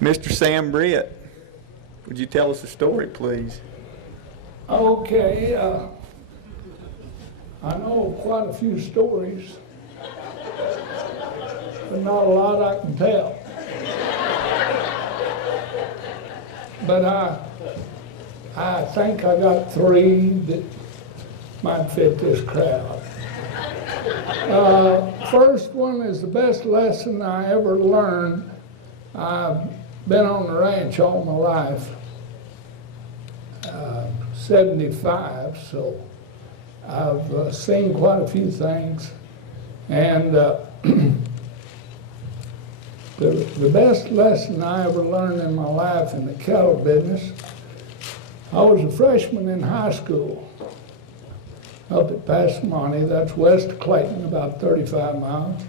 Mr. Sam Britt, would you tell us a story, please? Okay, I know quite a few stories, but not a lot I can tell. But I think I got three that might fit this crowd. First one is the best lesson I ever learned. I've been on the ranch all my life, 75, so I've seen quite a few things. And the best lesson I ever learned in my life in the cattle business, I was a freshman in high school up at Passamonte, that's west of Clayton, about 35 miles.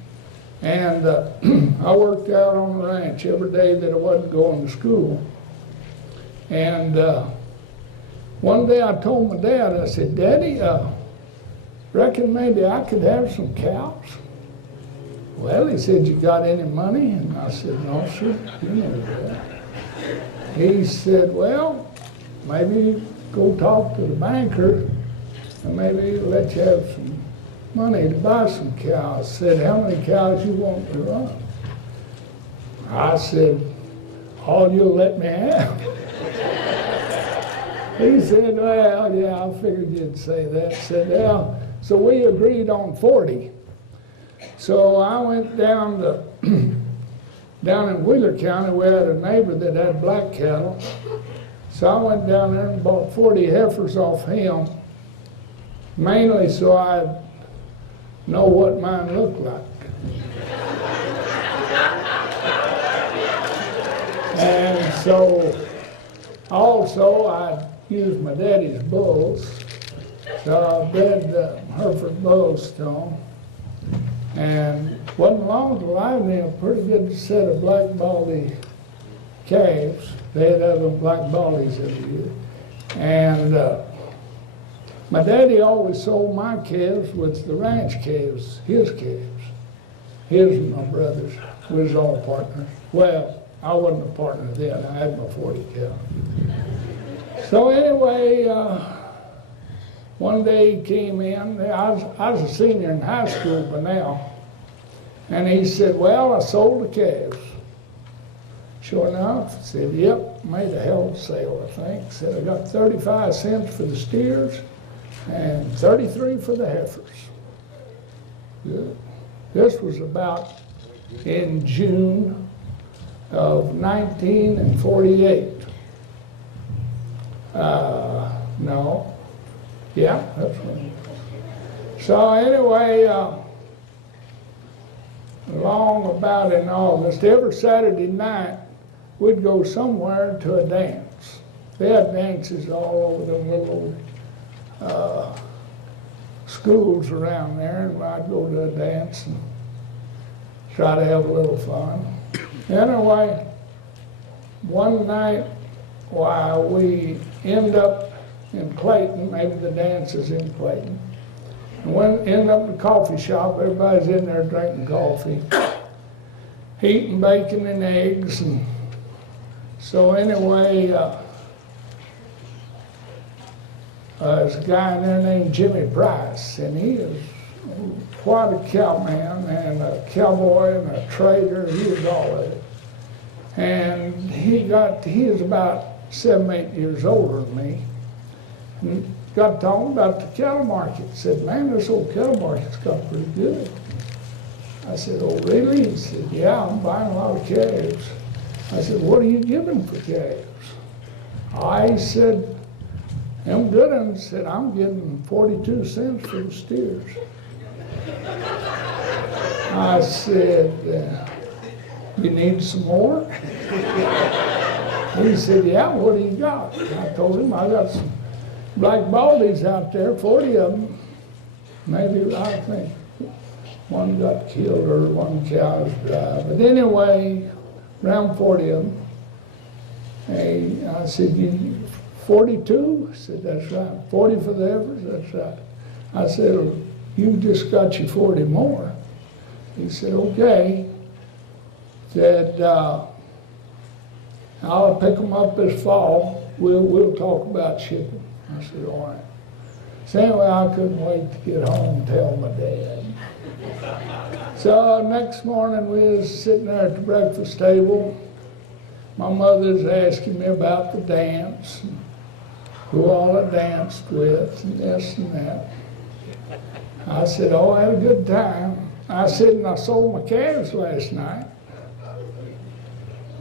And I worked out on the ranch every day that I wasn't going to school. And one day I told my dad, I said, Daddy, reckon maybe I could have some cows? Well, he said, you got any money? And I said, no, sir, you know that. He said, well, maybe go talk to the banker and maybe let you have some money to buy some cows. I said, how many cows you want to run? I said, all you'll let me have. He said, well, yeah, I figured you'd say that. I said, yeah. So we agreed on 40. So I went down down in Wheeler County. We had a neighbor that had black cattle. So I went down there and bought 40 heifers off him, mainly so I'd know what mine looked like. And so also I used my daddy's bulls. So I bred Hereford bulls to them. And wasn't long till I had a pretty good set of black baldy calves. They had other black baldies every year. And my daddy always sold my calves with the ranch calves, his calves. His and my brother's. We was all partners. Well, I wasn't a partner then. I had my 40 cows. So anyway, one day he came in. I was a senior in high school by now. And he said, well, I sold the calves. Sure enough, I said, yep, made a hell of a sale, I think. Said, I got 35 cents for the steers and 33 for the heifers. Good. This was about in June of 1948. No. Yeah, that's right. So anyway, along about in August, every Saturday night, we'd go somewhere to a dance. They had dances all over the little schools around there, and I'd go to a dance and try to have a little fun. Anyway, one night, while we end up in Clayton, maybe the dance is in Clayton, and end up in the coffee shop, everybody's in there drinking coffee, eating bacon and eggs, and so anyway, there's a guy in there named Jimmy Price, and he is quite a cowman and a cowboy and a trader. He was all of it. And he is about 7, 8 years older than me. And got talking about the cattle market. Said, man, this old cattle market's got pretty good. I said, oh, really? He said, yeah, I'm buying a lot of calves. I said, what are you giving for calves? I said, them good ones, said, I'm getting 42 cents for the steers. I said, you need some more? He said, yeah, what do you got? I told him, I got some black baldies out there, 40 of them. Maybe, I think, one got killed or one cow's dry. But anyway, around 40 of them. And I said, you 42? He said, that's right. 40 for the heifers? That's right. I said, well, you just got you 40 more. He said, okay. Said, I'll pick them up this fall. We'll talk about shipping. I said, all right. So anyway, I couldn't wait to get home and tell my dad. So next morning we was sitting there at the breakfast table. My mother's asking me about the dance, and who all I danced with, and this and that. I said, oh, I had a good time. I said, and I sold my calves last night.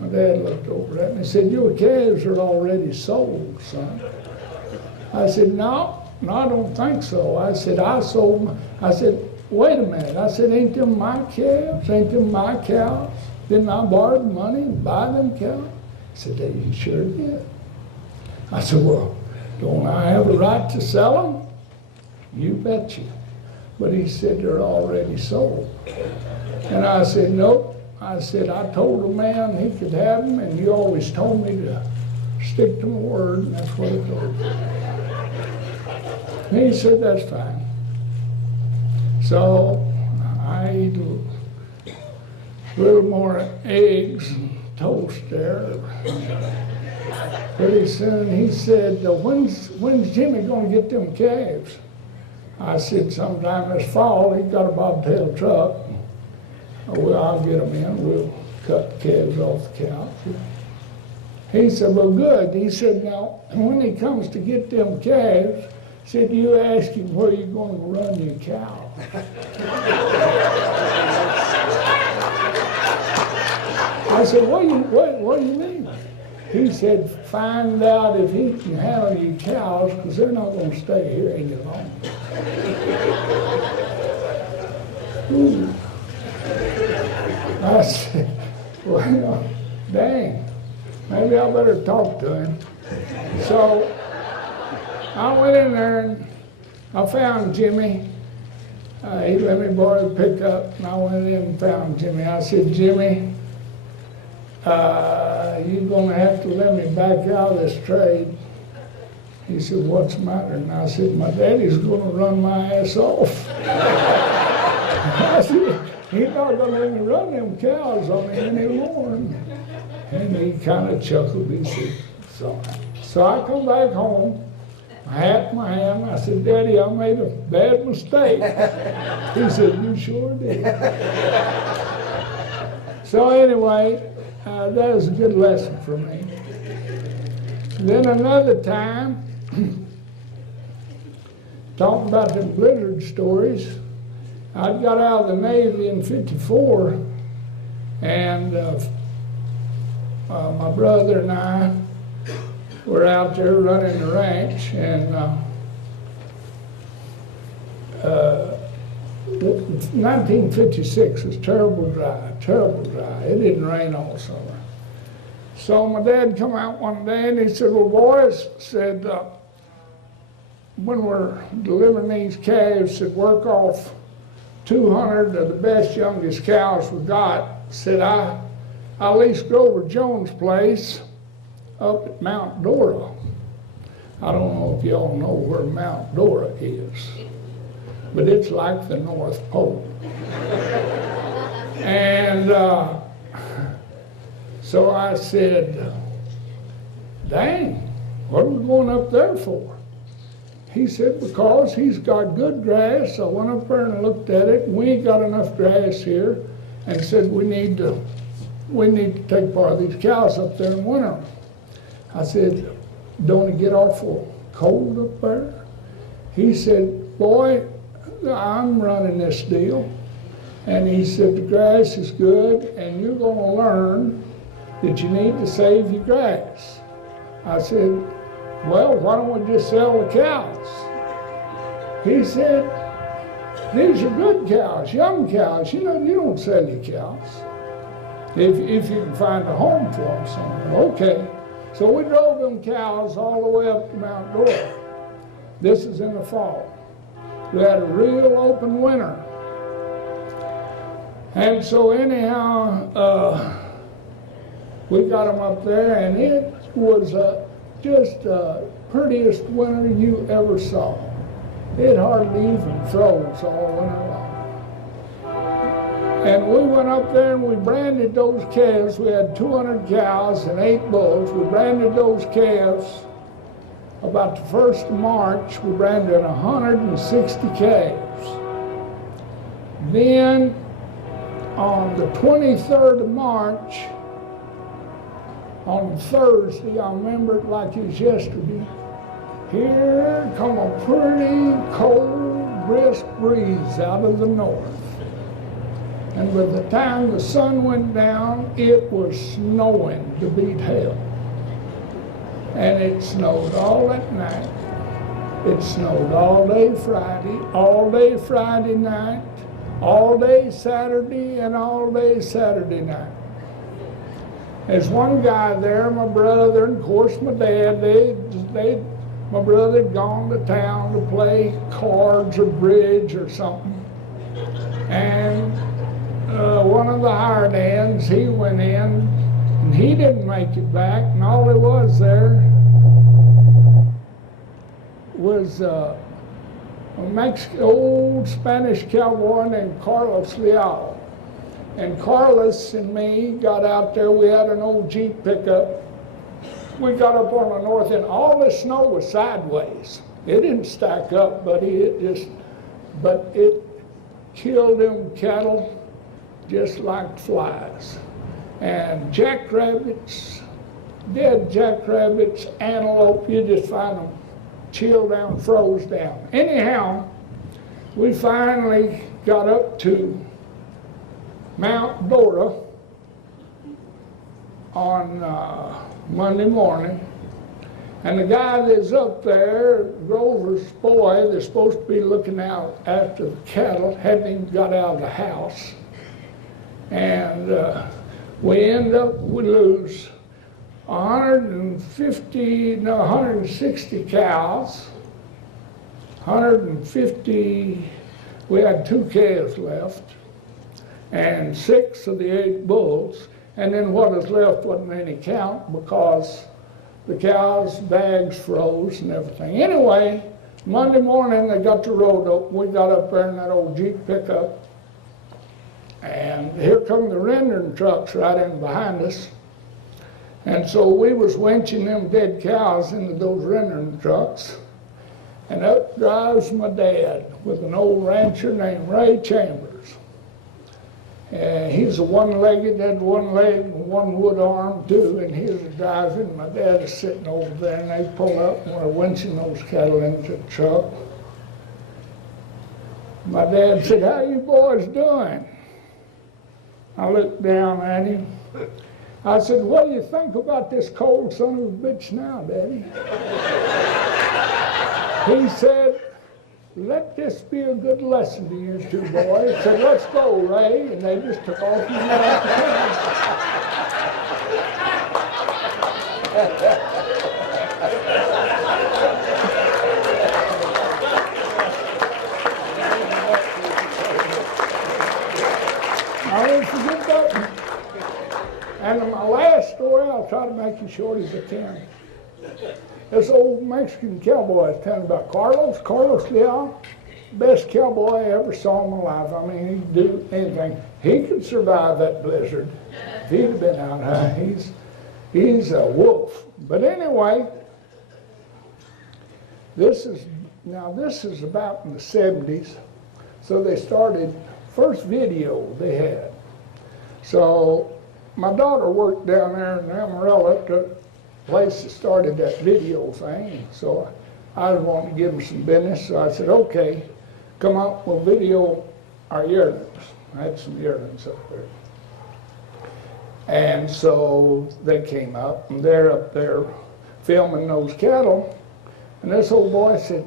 My dad looked over at me and said, your calves are already sold, son. I said, no, I don't think so. I said, I sold my, I said, wait a minute. I said, ain't them my calves? Ain't them my cows? Didn't I borrow the money and buy them cows? He said, you sure did. I said, well, don't I have a right to sell them? You betcha. But he said, they're already sold. And I said, nope. I said, I told the man he could have them, and he always told me to stick to my word, and that's what I told him. And he said, that's fine. So I ate a little more eggs and toast there. Pretty soon he said, when's Jimmy gonna get them calves? I said, sometime this fall. He got a bobtail truck. Well, I'll get them in. We'll cut the calves off the cows. He said, well, good. He said, now, when he comes to get them calves, he said, you ask him where you're going to run your cow. I said, what do you mean? He said, find out if he can handle your cows, because they're not going to stay here any longer. Ooh. I said, well, dang, maybe I better talk to him. So I went in there and I found Jimmy. He let me borrow the pickup, and I went in and found Jimmy. I said, Jimmy, you're going to have to let me back out of this trade. He said, what's the matter? And I said, my daddy's going to run my ass off. I said, he's not going to let me run them cows on me anymore. And he kind of chuckled. He said, so I come back home, my hat in my hand. I said, Daddy, I made a bad mistake. He said, you sure did. So anyway, that was a good lesson for me. Then another time, talking about the blizzard stories, I got out of the Navy in '54, and my brother and I were out there running the ranch, and 1956 was terrible dry. It didn't rain all summer. So my dad come out one day and he said, well, boys, said, when we're delivering these calves, said, work off 200 of the best, youngest cows we got. Said, I leased Grover Jones' place up at Mount Dora. I don't know if y'all know where Mount Dora is, but it's like the North Pole. And so I said, dang, what are we going up there for? He said, because he's got good grass. I went up there and looked at it, and we ain't got enough grass here, and said we need to take part of these cows up there in winter. I said, don't it get awful cold up there? He said, boy, I'm running this deal. And he said, the grass is good, and you're going to learn that you need to save your grass. I said, well, why don't we just sell the cows? He said, these are good cows, young cows. You know, you don't sell your cows if you can find a home for them somewhere. Okay. So we drove them cows all the way up to Mount Dora. This is in the fall. We had a real open winter. And so anyhow, we got them up there, and it was just the prettiest winter you ever saw. It hardly even froze all winter long. And we went up there and we branded those calves. We had 200 cows and 8 bulls. We branded those calves. About the 1st of March, we branded 160 calves. Then on the 23rd of March, on Thursday, I remember it like it was yesterday, here come a pretty cold, brisk breeze out of the north. And by the time the sun went down, it was snowing to beat hell. And it snowed all that night. It snowed all day Friday night, all day Saturday, and all day Saturday night. There's one guy there, my brother, and of course my dad, my brother had gone to town to play cards or bridge or something. And one of the hired hands, he went in, and he didn't make it back, and all there was there was a old Spanish cowboy named Carlos Leal. And Carlos and me got out there. We had an old Jeep pickup. We got up on the north end. All the snow was sideways. It didn't stack up, but it killed them cattle just like flies. And jackrabbits, dead jackrabbits, antelope, you just find them chilled down, froze down. Anyhow, we finally got up to Mount Dora on Monday morning, and the guy that's up there, Grover's boy, that's supposed to be looking out after the cattle, hadn't even got out of the house. And we lose 160 cows, 150, we had 2 calves left, and 6 of the 8 bulls, and then what was left wasn't any count because the cows' bags froze and everything. Anyway, Monday morning they got the road open. We got up there in that old Jeep pickup, and here come the rendering trucks right in behind us. And so we was winching them dead cows into those rendering trucks, and up drives my dad with an old rancher named Ray Chambers. He's a one-legged, had one leg and one wood arm too, and he was driving. My dad is sitting over there, and they pull up and we're winching those cattle into the truck. My dad said, "How you boys doing?" I looked down at him. I said, "What do you think about this cold son of a bitch now, Daddy?" He said, "Let this be a good lesson to you 2 boys." I said, "Let's go, Ray," and they just took off and went out the town. I won't forget that one. And my last story, I'll try to make it short as I can. This old Mexican cowboy I was telling about, Carlos Leal, best cowboy I ever saw in my life. I mean, he'd do anything. He could survive that blizzard if he'd have been out high. He's a wolf. But anyway, this is about in the 70s. So they started, first video they had. So my daughter worked down there in Amarillo at the place that started that video thing. So I was wanting to give them some business. So I said, "Okay, come out, we'll video our yearlings." I had some yearlings up there. And so they came up, and they're up there filming those cattle. And this old boy said,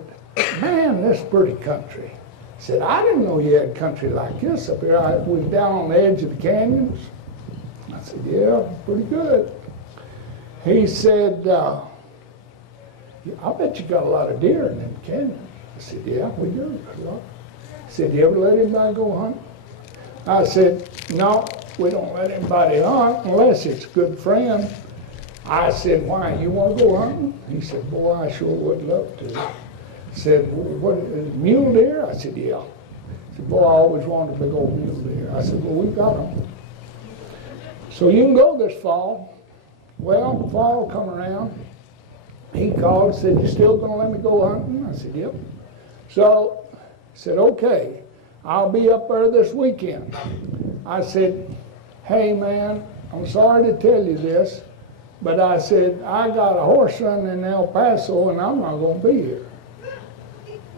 "Man, this is pretty country." He said, "I didn't know you had country like this up here. I was down on the edge of the canyons." I said, "Yeah, pretty good." He said, "I bet you got a lot of deer in them canyons." I said, "Yeah, we do." He said, "You ever let anybody go hunt?" I said, "No, we don't let anybody hunt unless it's a good friend." I said, "Why, you want to go hunting?" He said, "Boy, I sure would love to." He said, "Well, what is it, mule deer?" I said, "Yeah." He said, boy, I always wanted a big old mule deer. I said, well, we got them. So you can go this fall. Well, fall come around. He called, said, you still gonna let me go hunting? I said, yep. So, I said, okay, I'll be up there this weekend. I said, hey man, I'm sorry to tell you this, but I said, I got a horse run in El Paso and I'm not gonna be here.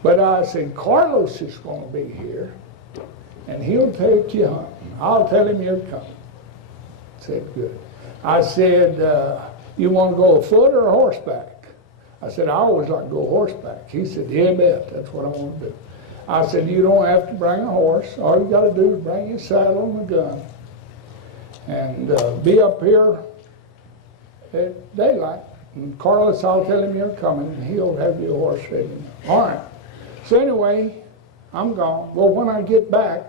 But I said, Carlos is gonna be here and he'll take you hunting. I'll tell him you're coming. I said, good. I said, you wanna go afoot or horseback? I said, I always like to go horseback. He said, yeah, bet, that's what I want to do. I said, you don't have to bring a horse. All you got to do is bring your saddle and the gun. And be up here at daylight. And Carlos, I'll tell him you're coming, and he'll have your horse ready. All right. So anyway, I'm gone. Well, when I get back,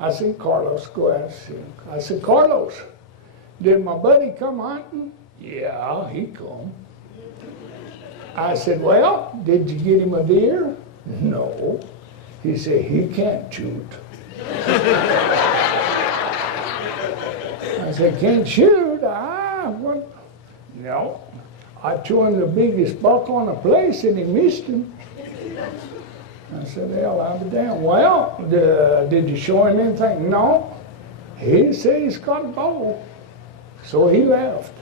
I see Carlos go out and see him. I said, Carlos, did my buddy come hunting? Yeah, he come. I said, well, did you get him a deer? No. He said, he can't shoot. I said, can't shoot? What? No. I threw him the biggest buck on the place and he missed him. I said, hell, I'll be damned. Well, did you show him anything? No. He said he's got a bow. So he left.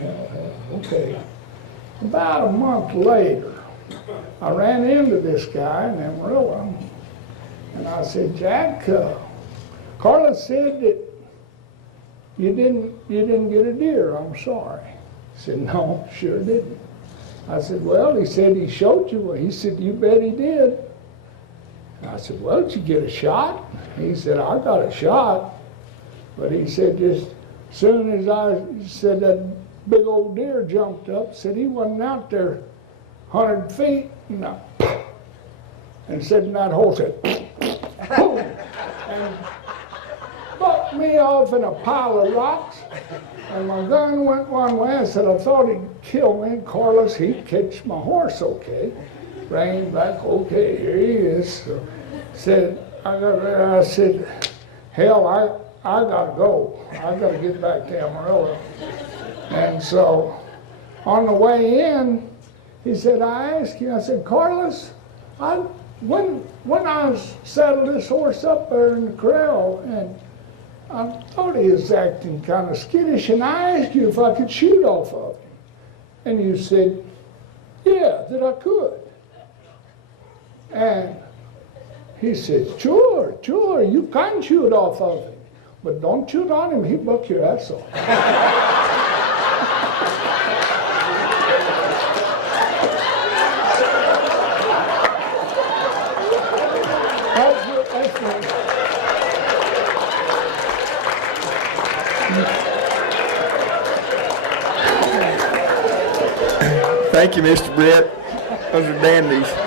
Well, okay. About a month later, I ran into this guy in Amarillo, and I said, Jack, Carlos said that you didn't get a deer. I'm sorry. He said, no, sure didn't. I said, well, he said he showed you. He said, you bet he did. I said, well, did you get a shot? He said, I got a shot. But he said, just as soon as I said that big old deer jumped up, said he wasn't out there 100 feet, and said in that hole, said, boom, and bucked me off in a pile of rocks, and my gun went one way. I said, I thought he'd kill me, and Carlos, he'd catch my horse okay. Bring him back, okay, here he is. So, said, I said, hell, I gotta go. I gotta get back to Amarillo. And so, on the way in, he said, I asked you, I said, Carlos, when I saddled this horse up there in the corral, and I thought he was acting kind of skittish, and I asked you if I could shoot off of him. And you said, yeah, that I could. And he said, sure, you can shoot off of him, but don't shoot on him, he'll buck your ass off. Thank you, Mr. Britt. Those are dandies.